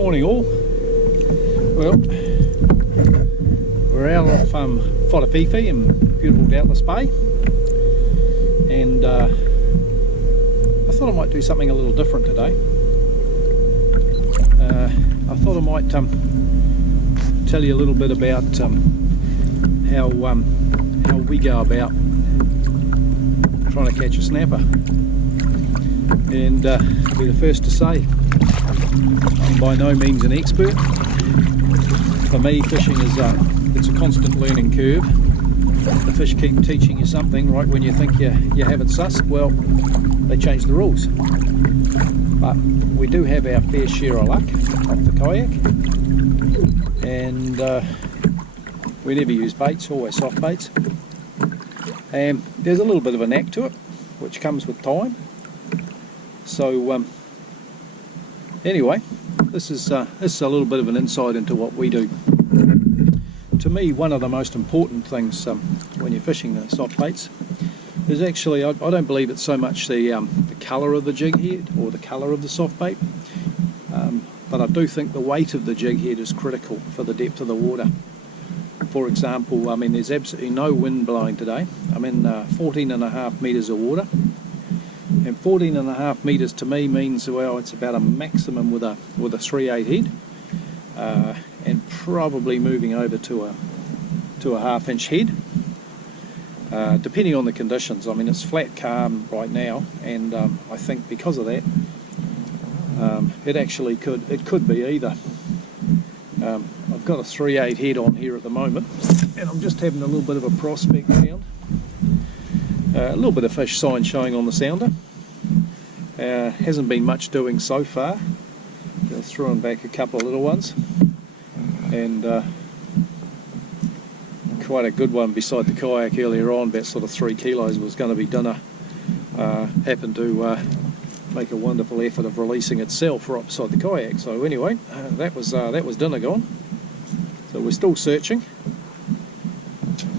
Morning all. Well, we're out off Wharapipi in beautiful Doubtless Bay, and I thought I might do something a little different today. I thought I might tell you a little bit about how we go about trying to catch a snapper, and be the first to say I'm by no means an expert. For me, fishing is it's a constant learning curve. The fish keep teaching you something right when you think you have it sussed. Well, they change the rules. But we do have our fair share of luck off the kayak, and we never use baits, always soft baits. And there's a little bit of a knack to it, which comes with time. So anyway, this is a little bit of an insight into what we do. To me, one of the most important things when you're fishing the soft baits is actually, I don't believe it's so much the colour of the jig head or the colour of the soft bait, but I do think the weight of the jig head is critical for the depth of the water. For example, I mean, there's absolutely no wind blowing today. I'm in 14.5 metres of water, and 14.5 metres to me means, well, it's about a maximum with a 3/8 head, and probably moving over to a 1/2 inch head, depending on the conditions. I mean, it's flat calm right now, and I think because of that, it could be either. I've got a 3/8 head on here at the moment, and I'm just having a little bit of a prospect sound. A little bit of fish sign showing on the sounder. Hasn't been much doing so far. Just throwing back a couple of little ones, and quite a good one beside the kayak earlier on, about sort of 3 kilos, was going to be dinner. Happened to make a wonderful effort of releasing itself right beside the kayak. So anyway, that was dinner gone. So we're still searching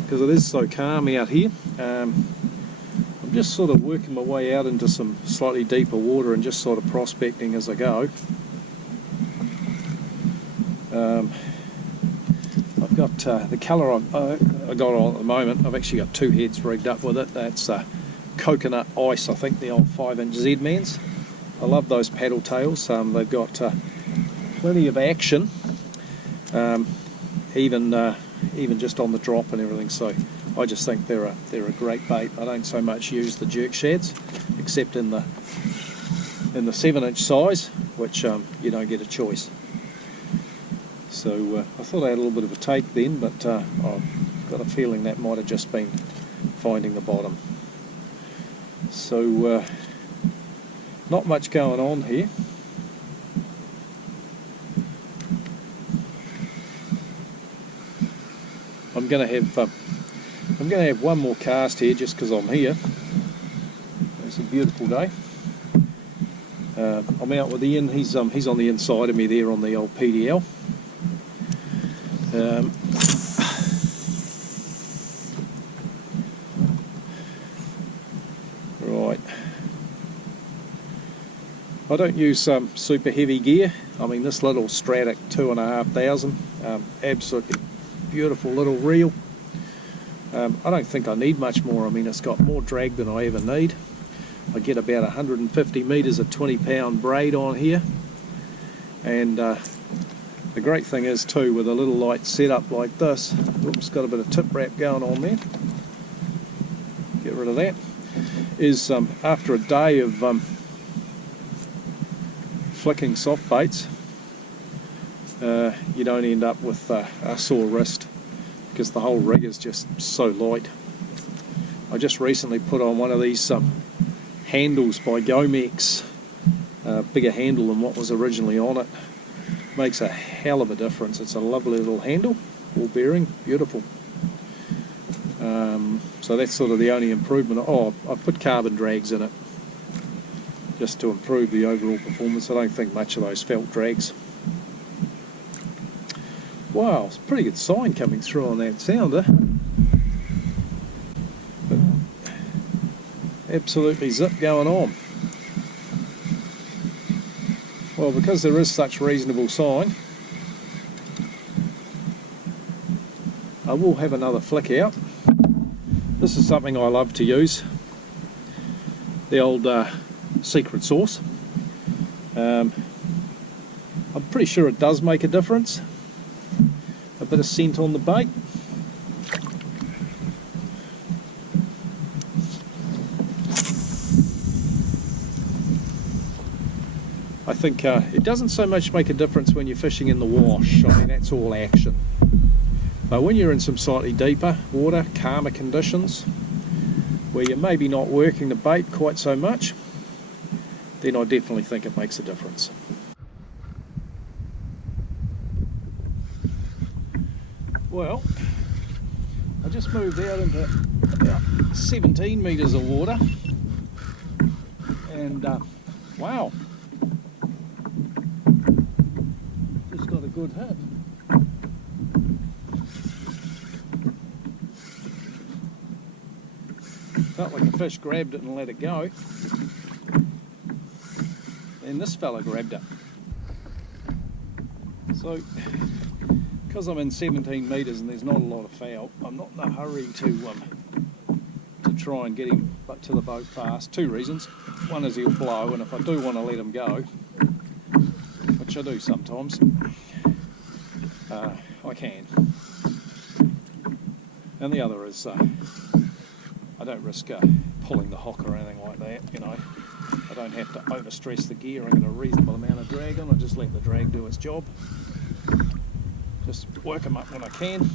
because it is so calm out here. I'm just sort of working my way out into some slightly deeper water and just sort of prospecting as I go. I've got the colour I got on at the moment. I've actually got 2 heads rigged up with it. That's coconut ice, I think, the old 5-inch Z-Mans. I love those paddle tails. They've got plenty of action, even just on the drop and everything. So I just think they're a great bait. I don't so much use the jerk shads, except in the 7-inch size, which you don't get a choice. So I thought I had a little bit of a take then, but I've got a feeling that might have just been finding the bottom. So not much going on here. I'm going to have one more cast here just because I'm here. It's a beautiful day. I'm out with Ian. He's on the inside of me there on the old PDL. Right. I don't use super heavy gear. I mean, this little Stratic 2,500, absolutely beautiful little reel. I don't think I need much more. I mean, it's got more drag than I ever need. I get about 150 metres of 20-pound braid on here, and the great thing is too, with a little light setup like this, oops, got a bit of tip wrap going on there, get rid of that, is after a day of flicking soft baits, you don't end up with a sore wrist, because the whole rig is just so light. I just recently put on one of these handles by Gomex, bigger handle than what was originally on it. Makes a hell of a difference. It's a lovely little handle, ball bearing, beautiful. So that's sort of the only improvement. Oh, I've put carbon drags in it just to improve the overall performance. I don't think much of those felt drags. Wow, it's a pretty good sign coming through on that sounder. But absolutely zip going on. Well, because there is such reasonable sign, I will have another flick out. This is something I love to use, the old secret sauce. I'm pretty sure it does make a difference. A bit of scent on the bait. I think it doesn't so much make a difference when you're fishing in the wash. I mean, that's all action. But when you're in some slightly deeper water, calmer conditions, where you're maybe not working the bait quite so much, then I definitely think it makes a difference. Well, I just moved out into about 17 metres of water, and wow, just got a good hit. Felt like the fish grabbed it and let it go, and this fella grabbed it. So, because I'm in 17 metres and there's not a lot of foul, I'm not in a hurry to try and get him to the boat fast. Two reasons. One is he'll blow, and if I do want to let him go, which I do sometimes, I can. And the other is I don't risk pulling the hook or anything like that, you know. I don't have to overstress the gear. I get a reasonable amount of drag on. I just let the drag do its job. Just work them up when I can.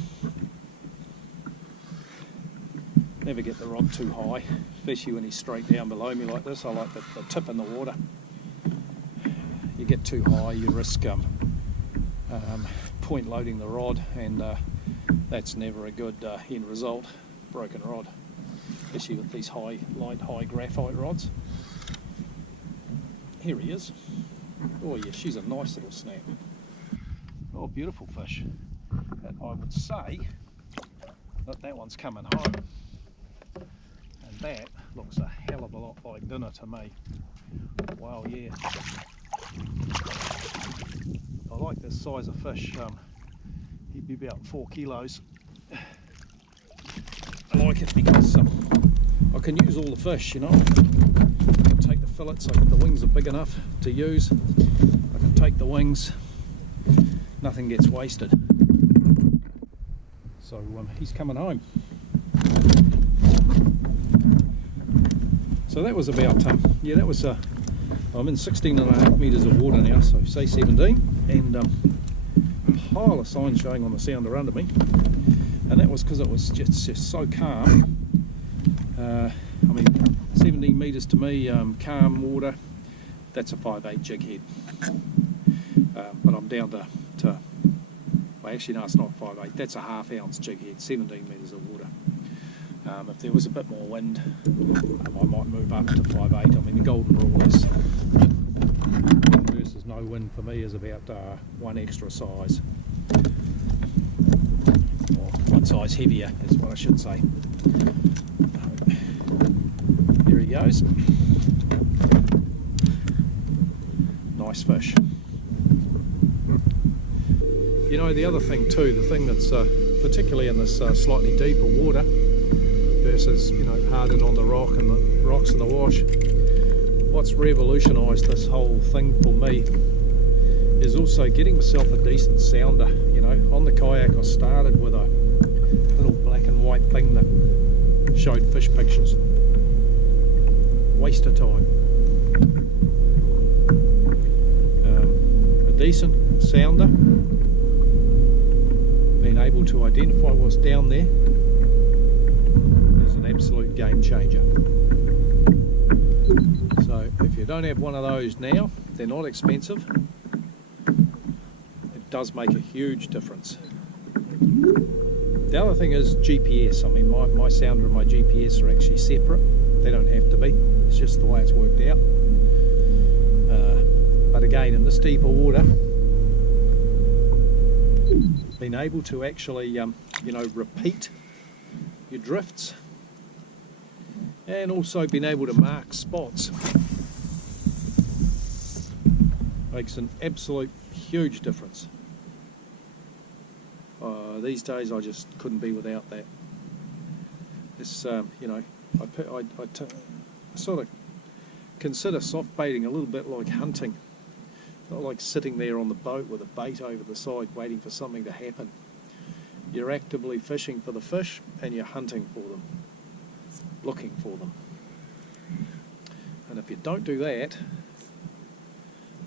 Never get the rod too high, especially when he's straight down below me like this. I like the tip in the water. You get too high, you risk point loading the rod, and that's never a good end result. Broken rod, especially with these light high graphite rods. Here he is. Oh yeah, she's a nice little snap. Oh, beautiful fish. And I would say that one's coming home. And that looks a hell of a lot like dinner to me. Wow, yeah. I like this size of fish. He'd be about 4 kilos. I like it because I can use all the fish, you know. I can take the fillets, the wings are big enough to use. I can take the wings. Nothing gets wasted. So he's coming home. So that was about, yeah, that was, I'm in 16.5 metres of water now, so say 17, and a pile of sign showing on the sounder under me, and that was because it was just so calm. I mean, 17 metres to me, calm water, that's a 5/8 jig head. But I'm down to well, actually no, it's not 5/8, that's a ½ ounce jig head, 17 metres of water. If there was a bit more wind, I might move up to 5/8. I mean, the golden rule is wind versus no wind for me is about one extra size, or one size heavier is what I should say. There he goes. Nice fish. You know, the other thing too, the thing that's particularly in this slightly deeper water versus, you know, hardened on the rock and the rocks in the wash, what's revolutionised this whole thing for me is also getting myself a decent sounder. You know, on the kayak I started with a little black and white thing that showed fish pictures. Waste of time. A decent sounder, being able to identify what's down there, is an absolute game changer. So if you don't have one of those now, they're not expensive. It does make a huge difference. The other thing is GPS. I mean, my sounder and my GPS are actually separate. They don't have to be. It's just the way it's worked out. But again, in this deeper water, being able to actually, you know, repeat your drifts, and also being able to mark spots. Makes an absolute huge difference. These days I just couldn't be without that. This, you know, I sort of consider soft baiting a little bit like hunting. Not like sitting there on the boat with a bait over the side waiting for something to happen. You're actively fishing for the fish and you're hunting for them, looking for them. And if you don't do that,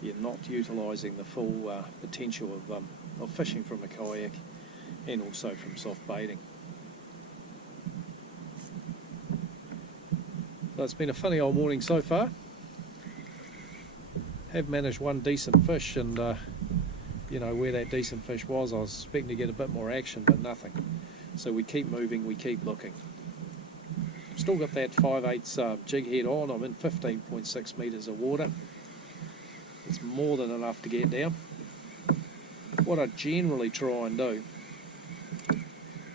you're not utilising the full potential of fishing from a kayak and also from soft baiting. So it's been a funny old morning so far. Have managed one decent fish, and you know, where that decent fish was, I was expecting to get a bit more action, but nothing. So we keep moving, we keep looking. Still got that 5/8 jig head on. I'm in 15.6 metres of water. It's more than enough to get down. What I generally try and do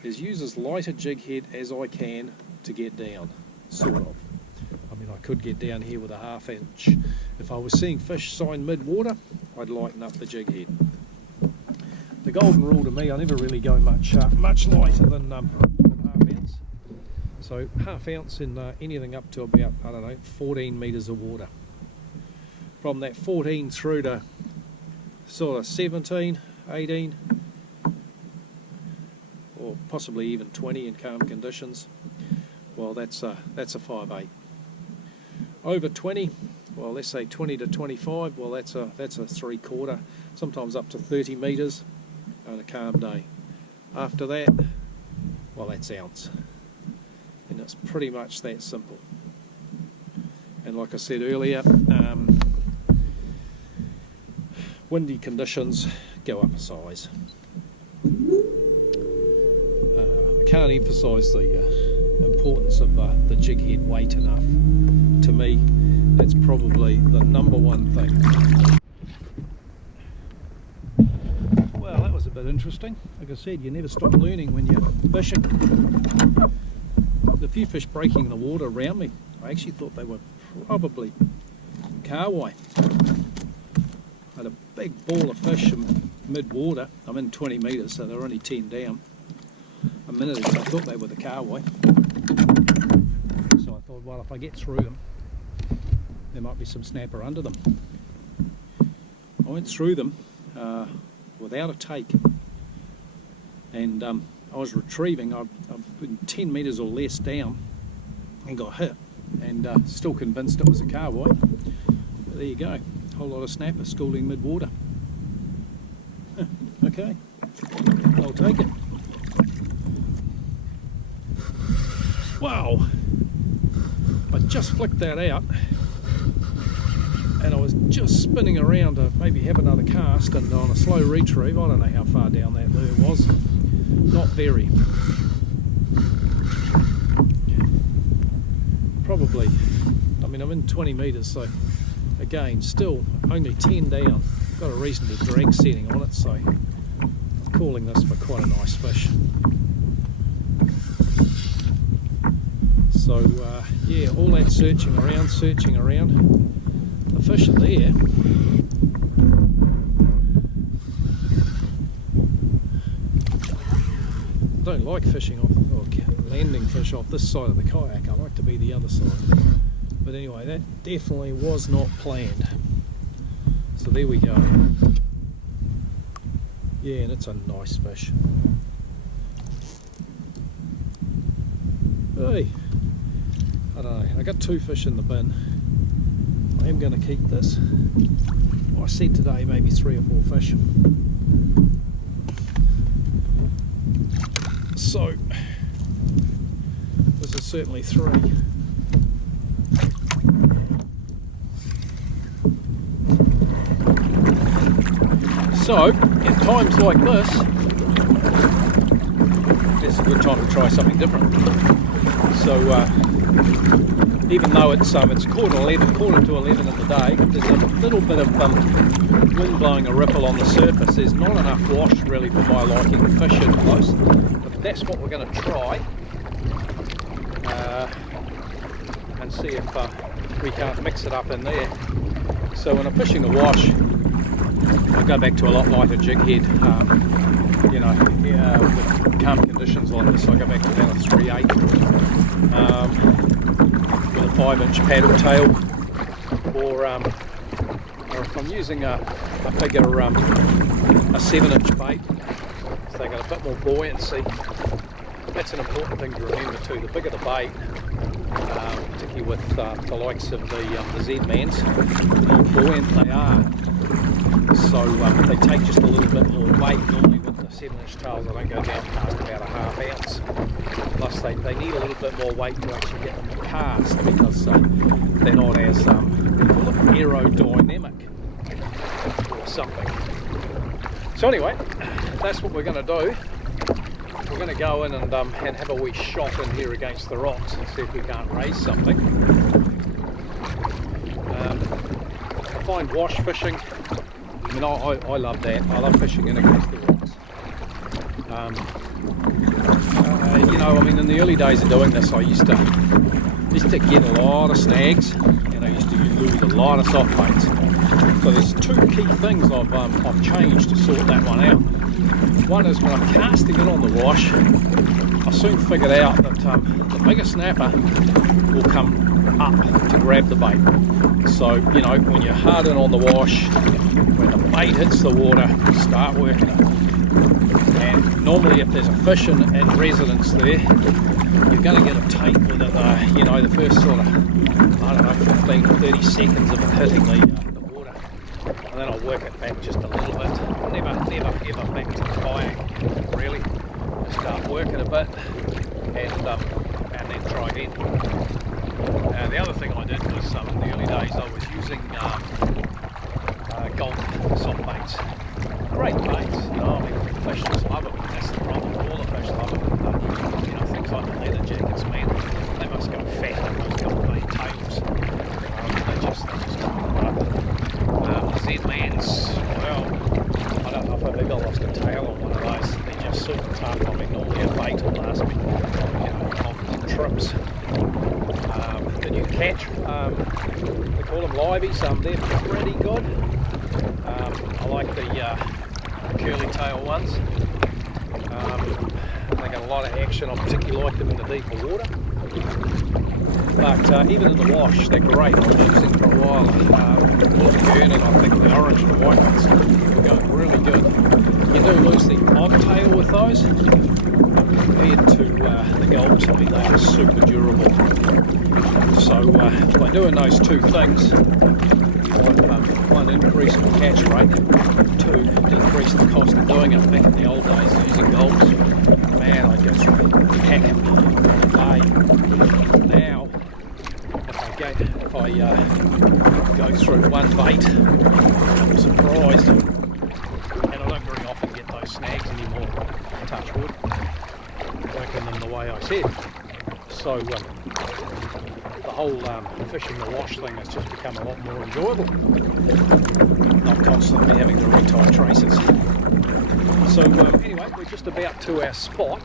is use as light a jig head as I can to get down, sort of. I mean, I could get down here with a 1/2 inch. If I was seeing fish sign mid-water, I'd lighten up the jig head. The golden rule to me, I never really go much lighter than 1/2 ounce. So 1/2 ounce in anything up to about, I don't know, 14 metres of water. From that 14 through to sort of 17, 18, or possibly even 20 in calm conditions, well, that's a 5/8. Over 20, well, let's say 20 to 25, well, that's a 3/4, sometimes up to 30 metres on a calm day. After that, well, that's ounce, and it's pretty much that simple. And like I said earlier, windy conditions, go up a size. I can't emphasise the importance of the jig head weight enough. To me, that's probably the #1 thing. Well, that was a bit interesting. Like I said, you never stop learning when you're fishing. The few fish breaking the water around me, I actually thought they were probably kahawai. I had a big ball of fish in mid-water. I'm in 20 metres, so they're only 10 down. A minute ago, I thought they were the kahawai. So I thought, well, if I get through them, there might be some snapper under them. I went through them without a take, and I was retrieving. I've been 10 metres or less down and got hit, and still convinced it was a kahawai. But there you go, a whole lot of snapper schooling mid-water. Okay, I'll take it. Wow, I just flicked that out, and I was just spinning around to maybe have another cast, and on a slow retrieve, I don't know how far down that lure was, not very. Probably, I mean, I'm in 20 metres, so again, still only 10 down. Got a reasonable drag setting on it, so I'm calling this for quite a nice fish. So yeah, all that searching around, the fish are there. I don't like fishing off, or landing fish off this side of the kayak. I like to be the other side. But anyway, that definitely was not planned. So there we go. Yeah, and it's a nice fish. Hey, I don't know, I got 2 fish in the bin. I am going to keep this. I said today maybe 3 or 4 fish. So this is certainly 3. So in times like this, it's a good time to try something different. So even though it's quarter to 11 in the day, there's a little bit of wind blowing a ripple on the surface. There's not enough wash really for my liking to fish in close, but that's what we're going to try and see if we can't mix it up in there. So when I'm fishing the wash, I go back to a lot lighter jig head. You know, with calm conditions like this, I go back to about a 3/8 with a 5-inch paddle tail, or if I'm using a bigger, a 7-inch bait, so they got a bit more buoyancy. That's an important thing to remember too. The bigger the bait, particularly with the likes of the Z-Mans, the more buoyant they are. So they take just a little bit more weight. Normally with the 7-inch tails, they don't go down past about a ½ ounce. Plus they need a little bit more weight to actually get them to cast, because they're not as aerodynamic or something. So anyway, that's what we're going to do. We're going to go in and have a wee shot in here against the rocks and see if we can't raise something. I find wash fishing, I mean, I love that. I love fishing in against the rocks. You know, I mean, in the early days of doing this, I used to get a lot of snags, and I used to lose a lot of soft baits. So there's two key things I've changed to sort that one out. One is when I'm casting it on the wash, I soon figured out that the bigger snapper will come up to grab the bait. So, you know, when you're hard in on the wash, when the bait hits the water, start working it. And normally if there's a fish in residence there, you're going to get a tape with it, you know, the first sort of, I don't know, 15 to 30 seconds of it hitting the water. And then I'll work it back just a little bit. Never ever back to the kayak, really. Start working a bit and then try again. The other thing I did was in the early days I was using gold soft baits. Great baits, you know, I mean, fish just love it. That's the problem, all the fish love it. You know, things like the leather jackets, man, they must go fat on those gold bait tails. They just go up. The Z-Mans, well, I don't know if I've ever lost a tail on one of those. They're just super tough. I mean, normally a bait will last me, you know, long trips. The new catch, they call them liveys, they're pretty good. I like the curly tail ones. They got a lot of action. I particularly like them in the deeper water. But even in the wash, they're great. I was using for a while. Burn, and I think the orange and the white ones are going really good. You do lose the odd tail with those compared to the golds. I mean, they are super durable. So by doing those two things, one, increase my catch rate, two, decrease the cost of doing it. Back in the old days using golds, man, I'd go through a pack on a day. Now, if I go through one bait, I'm surprised, and I don't very often get those snags anymore, touch wood, working them the way I said. So the whole fishing the wash thing has just become a lot more enjoyable, not constantly having to retie traces. So anyway, we're just about to our spot.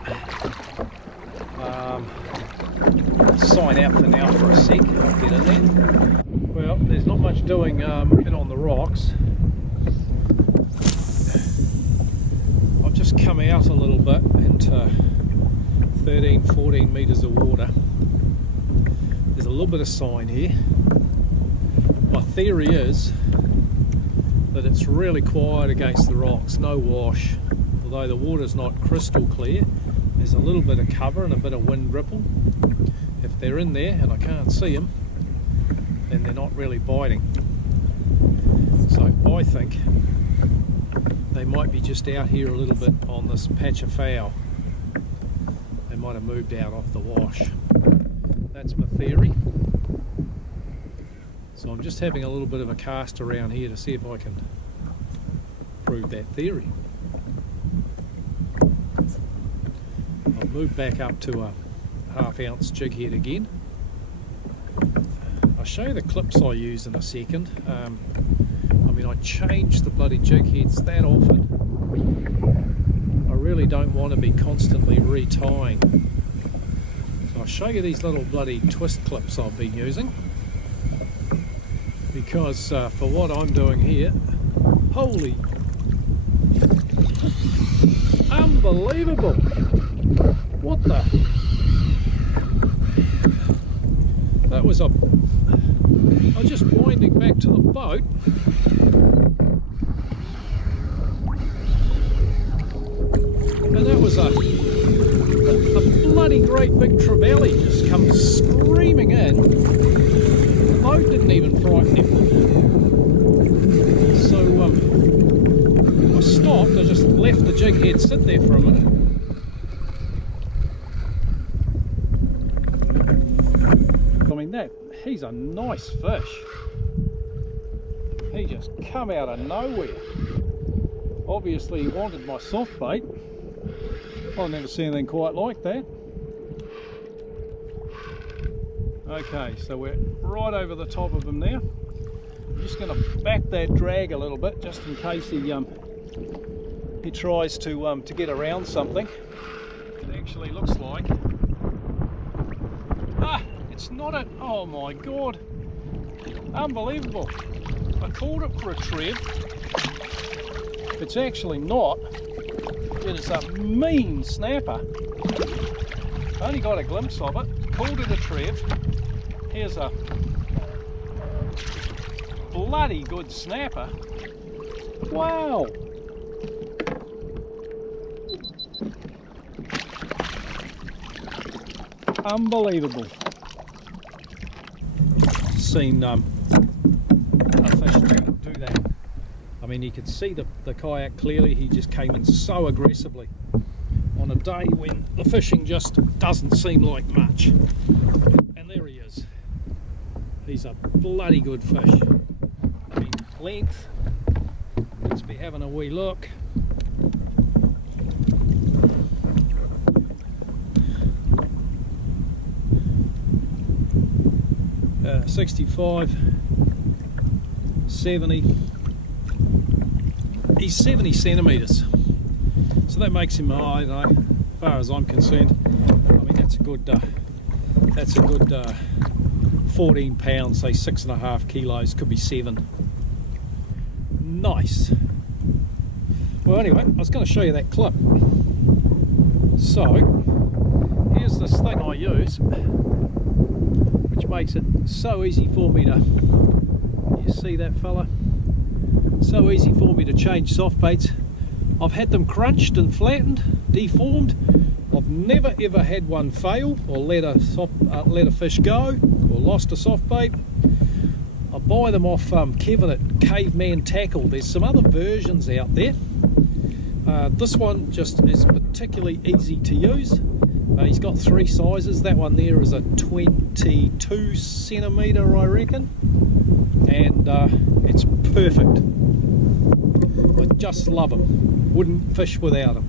Sign out for now for a sec. I'll get in there. Well, there's not much doing in on the rocks. I've just come out a little bit into 13-14 metres of water. There's a little bit of sign here. My theory is that it's really quiet against the rocks, no wash. Although the water's not crystal clear, there's a little bit of cover and a bit of wind ripple. If they're in there and I can't see them, then they're not really biting. So I think they might be just out here a little bit on this patch of foul. They might have moved out off the wash. That's my theory. So I'm just having a little bit of a cast around here to see if I can prove that theory. I'll move back up to a ½ ounce jig head again. I'll show you the clips I use in a second. I mean, I change the bloody jig heads that often. I really don't want to be constantly retying. So I'll show you these little bloody twist clips I've been using. Because for what I'm doing here, holy Unbelievable. What the? That was I was just winding back to the boat. And that was a bloody great big trevally just come screaming in. The boat didn't even frighten him. So I stopped, I just left the jig head sit there for a minute. I mean, he's a nice fish. He just come out of nowhere. Obviously he wanted my soft bait. I've never seen anything quite like that. Okay, so we're right over the top of him now. I'm just going to back that drag a little bit just in case he tries to get around something. It actually looks like, it's not a, oh my god, unbelievable. I called it for a trev. It's actually not. It is a mean snapper. I only got a glimpse of it, called it a trev. Here's a bloody good snapper. Wow. Unbelievable. Seen a fish do that. I mean, you could see the kayak clearly. He just came in so aggressively on a day when the fishing just doesn't seem like much. And there he is. He's a bloody good fish. I mean, length. Let's be having a wee look. 65, 70. He's 70 centimetres. So that makes him, I don't know, as far as I'm concerned, I mean, that's a good 14 pounds, say 6.5 kilos, could be 7. Nice. Well, anyway, I was going to show you that clip. So here's this thing I use, which makes it so easy for me to, you see that fella? So easy for me to change soft baits. I've had them crunched and flattened, deformed. I've never ever had one fail or let a fish go or lost a soft bait. I buy them off Kevin at Caveman Tackle. There's some other versions out there. This one just is particularly easy to use. He's got 3 sizes. That one there is a 22 centimetre, I reckon, and it's perfect. I just love them. Wouldn't fish without them.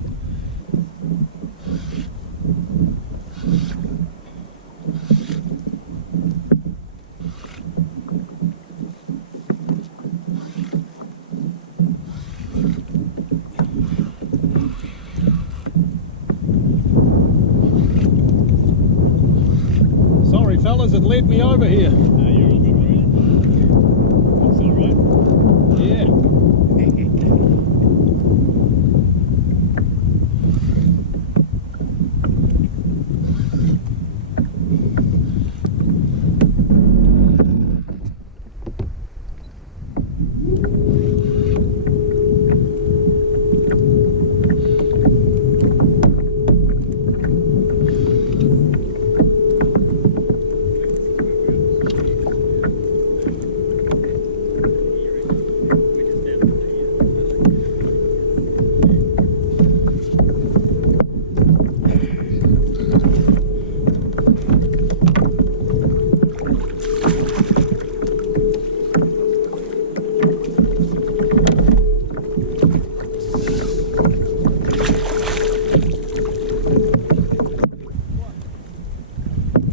Sorry fellas, it led me over here. No, you're all good, right? That's all right. Yeah.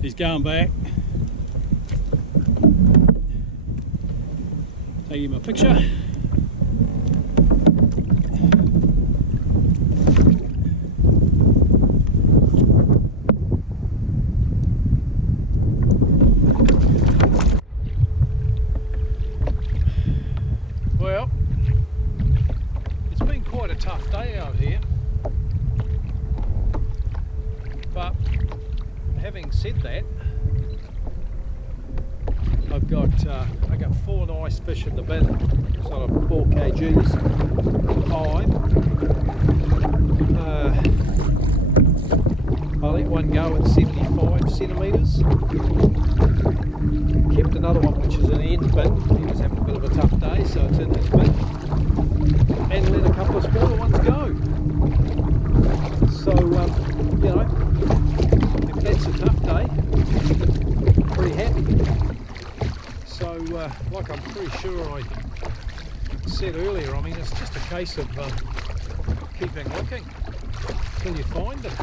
He's going back. Take him a picture. Well, it's been quite a tough day out here. But having said that, I got 4 nice fish in the bin, sort of 4 kgs, 5. I let one go at 75 centimetres. Kept another one which is an end bin. He was having a bit of a tough day, so it's in his bin. And let a couple of smaller ones go. So, you know, if that's a tough day, I'm pretty happy. So, like I'm pretty sure I said earlier, I mean, it's just a case of keeping looking till you find them.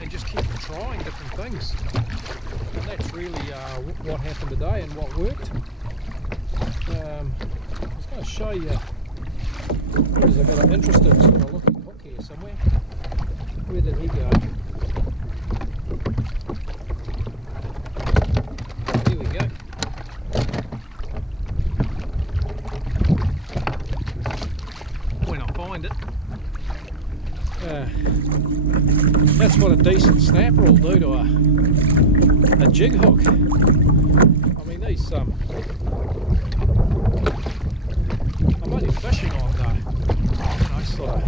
And just keep trying different things. And that's really what happened today and what worked. I was going to show you, because I've got an interesting sort of looking hook here somewhere. Where did he go? Here we go. When I find it. That's what a decent snapper will do to a jig hook. I mean, these I'm only fishing on you know, sort of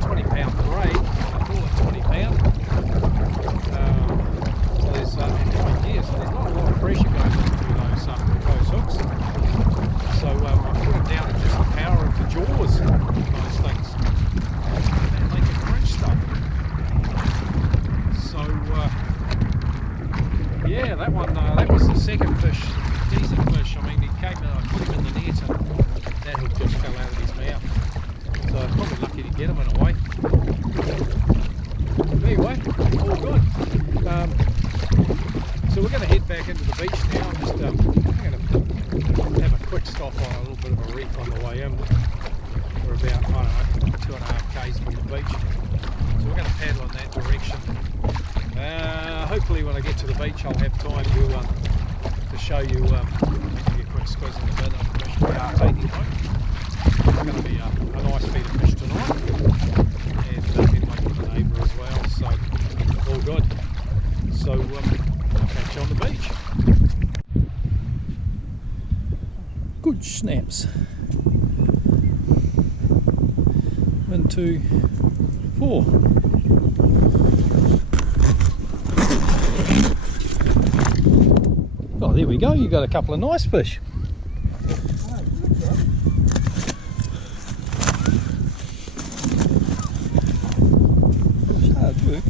20-pound braid. I call it 20-pound. So there's yeah, so there's not a lot of pressure going into those hooks. So I put it down to just the power of the jaws of those things. And they can crunch stuff. So yeah, that one that was the second fish, decent fish. I mean, he came in, I put him in the net and that hook just fell out of his mouth. So I was probably lucky to get him in a way. Anyway, all good. So we're going to head back into the beach now. I'm just going to have a quick stop on a little bit of a reef on the way in. We're about, I don't know, 2.5 k's from the beach. So we're going to paddle in that direction. Hopefully when I get to the beach I'll have time to show you give you a quick squiz in the bin of the fish we are taking home. It's going to be a nice feed of fish tonight, and anyway for the neighbour as well, so all good. So I'll catch you on the beach. Good snaps. 1, 2, 4. Oh, there we go, you got a couple of nice fish. Hard work.